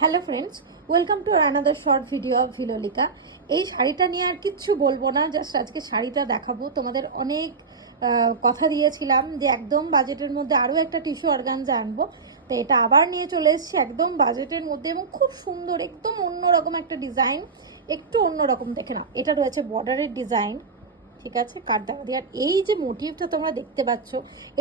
Hello friends, welcome to another short video of ভিলোলিকা। এই শাড়িটা নিয়ে আর কিচ্ছু বলবো না, জাস্ট আজকে শাড়িটা দেখাবো। তোমাদের অনেক কথা দিয়েছিলাম যে একদম বাজেটের মধ্যে আরও একটা টিস্যু অর্গানজা আনবো, তো এটা আবার নিয়ে চলে এসেছি একদম বাজেটের মধ্যে এবং খুব সুন্দর, একদম অন্যরকম একটা ডিজাইন। একটু অন্যরকম দেখে নাও, এটা রয়েছে বর্ডারের ডিজাইন, ঠিক আছে, কাটদানা দিয়ে। আর এই যে মোটিভটা তোমরা দেখতে পাচ্ছ,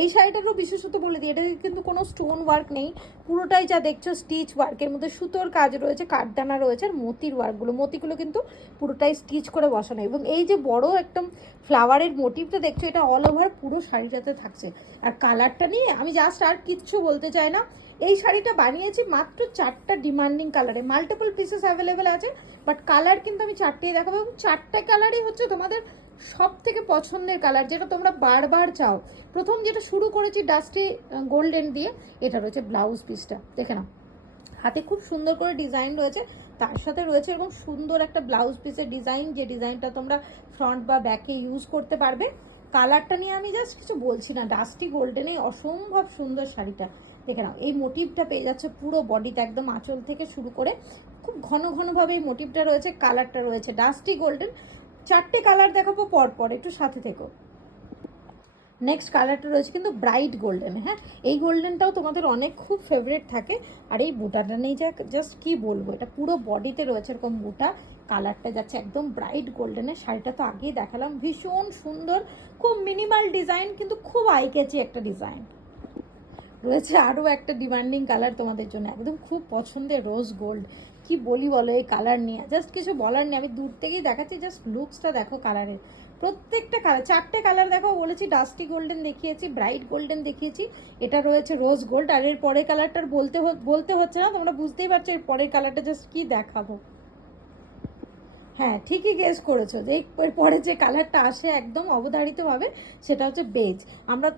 এই শাড়িটারও বিশেষত বলে দিই, এটা কিন্তু কোনো স্টোন ওয়ার্ক নেই, পুরোটাই যা দেখছো স্টিচ ওয়ার্কের মধ্যে সুতোর কাজ রয়েছে, কাটদানা রয়েছে, আর মতির মতিগুলো কিন্তু পুরোটাই স্টিচ করে বসানো। এবং এই যে বড় একদম ফ্লাওয়ারের মোটিভটা দেখছো, এটা অল ওভার পুরো শাড়িটাতে থাকছে। আর কালারটা নিয়ে আমি জাস্ট আর কিচ্ছু বলতে চাই না। এই শাড়িটা বানিয়েছি মাত্র 4টা ডিমান্ডিং কালারে, মাল্টিপল পিসেস অ্যাভেলেবেল আছে, বাট কালার কিন্তু আমি 4টেই দেখাবো। এবং 4টা কালারই হচ্ছে তোমাদের সব থেকে পছন্দের কালার, যেটা তোমরা বারবার চাও। প্রথম যেটা শুরু করেছি ডাস্টি গোল্ডেন দিয়ে, এটা রয়েছে ব্লাউজ পিসটা, দেখে নাও, হাতে খুব সুন্দর করে ডিজাইন রয়েছে, তার সাথে রয়েছে এবং সুন্দর একটা ব্লাউজ পিসের ডিজাইন, যে ডিজাইনটা তোমরা ফ্রন্ট বা ব্যাকে ইউজ করতে পারবে। কালারটা নিয়ে আমি জাস্ট কিছু বলছি না, ডাস্টি গোল্ডেনে অসম্ভব সুন্দর শাড়িটা, দেখে নাও। এই মোটিভটা পেয়ে যাচ্ছে পুরো বডিতে, একদম আঁচল থেকে শুরু করে খুব ঘন ঘনভাবে এই মোটিভটা রয়েছে, কালারটা রয়েছে ডাস্টি গোল্ডেন। 4টে কালার দেখাবো পর, একটু সাথে থেকো। নেক্সট কালারটা রয়েছে কিন্তু ব্রাইট গোল্ডেন। হ্যাঁ, এই গোল্ডেনটাও তোমাদের অনেক খুব ফেভারিট থাকে। আর এই বুটাটা নেই, যা জাস্ট কি বলবো, এটা পুরো বডিতে রয়েছে এরকম বুটা, কালারটা যাচ্ছে একদম ব্রাইট গোল্ডেনের। শাড়িটা তো আগেই দেখালাম, ভীষণ সুন্দর, খুব মিনিমাল ডিজাইন কিন্তু খুব আই ক্যাচি একটা ডিজাইন রয়েছে। আরও একটা ডিমান্ডিং কালার তোমাদের জন্য, একদম খুব পছন্দের রোজ গোল্ড। কি বলি বলো এই কালার নিয়ে, জাস্ট কিছু বলার নেই, আমি দূর থেকেই দেখাচ্ছি, জাস্ট লুকসটা দেখো কালারের। প্রত্যেকটা কালার, 4টে কালার দেখো, বলেছি ডাস্টি গোল্ডেন দেখিয়েছি, ব্রাইট গোল্ডেন দেখিয়েছি, এটা রয়েছে রোজ গোল্ড। আর এর পরের কালারটার বলতে হচ্ছে না, তোমরা বুঝতেই পারছো এর পরের কালারটা জাস্ট কি দেখাবো। হ্যাঁ, ঠিকই গেস করেছো, যে পরে যে কালারটা আসে একদম অবধারিতভাবে, সেটা হচ্ছে বেজ।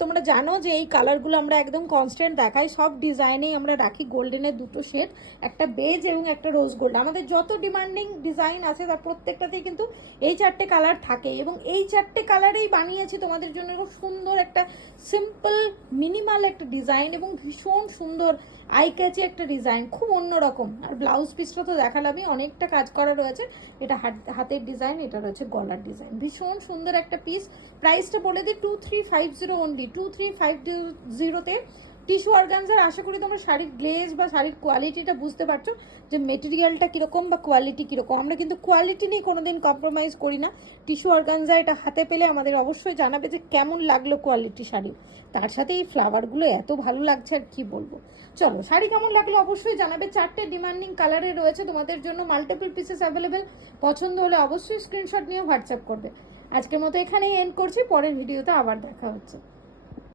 তোমরা জানো যে এই কালারগুলো আমরা একদম কনস্ট্যান্ট দেখাই, সব ডিজাইনেই আমরা রাখি গোল্ডেনের দুটো শেড, একটা বেজ এবং একটা রোজ গোল্ড। আমাদের যত ডিমান্ডিং ডিজাইন আছে তার প্রত্যেকটাতেই কিন্তু এই 4টে কালার থাকে, এবং এই 4টে কালারেই বানিয়েছি তোমাদের জন্য খুব সুন্দর একটা সিম্পল মিনিমাল একটা ডিজাইন, এবং ভীষণ সুন্দর আই ক্যাচি একটা ডিজাইন, খুব অন্যরকম। আর ব্লাউজ পিসটা তো দেখালামই, অনেকটা কাজ করা রয়েছে, এটা হাতের ডিজাইন, এটা রয়েছে গলার ডিজাইন, ভীষণ সুন্দর একটা পিস। প্রাইসটা বলে দিই 2350 অনলি, 2350তে টিস্যু অর্গানজার। আশা করি তোমরা শাড়ির গ্লেজ বা শাড়ির কোয়ালিটিটা বুঝতে পারছো, যে মেটেরিয়ালটা কীরকম বা কোয়ালিটি কীরকম। আমরা কিন্তু কোয়ালিটি নিয়ে কোনোদিন কম্প্রোমাইজ করি না। টিস্যু অর্গানজা এটা হাতে পেলে আমাদের অবশ্যই জানাবে যে কেমন লাগলো কোয়ালিটি শাড়ি। তার সাথে এই ফ্লাওয়ারগুলো এত ভালো লাগছে, আর কি বলবো। চলো, শাড়ি কেমন লাগলো অবশ্যই জানাবে। 4টে ডিমান্ডিং কালারে রয়েছে তোমাদের জন্য, মাল্টিপল পিসেস অ্যাভেলেবেল। পছন্দ হলে অবশ্যই স্ক্রিনশট নিয়ে হোয়াটসঅ্যাপ করবে। আজকের মতো এখানেই এন্ড করছি, পরের ভিডিওতে আবার দেখা হচ্ছে।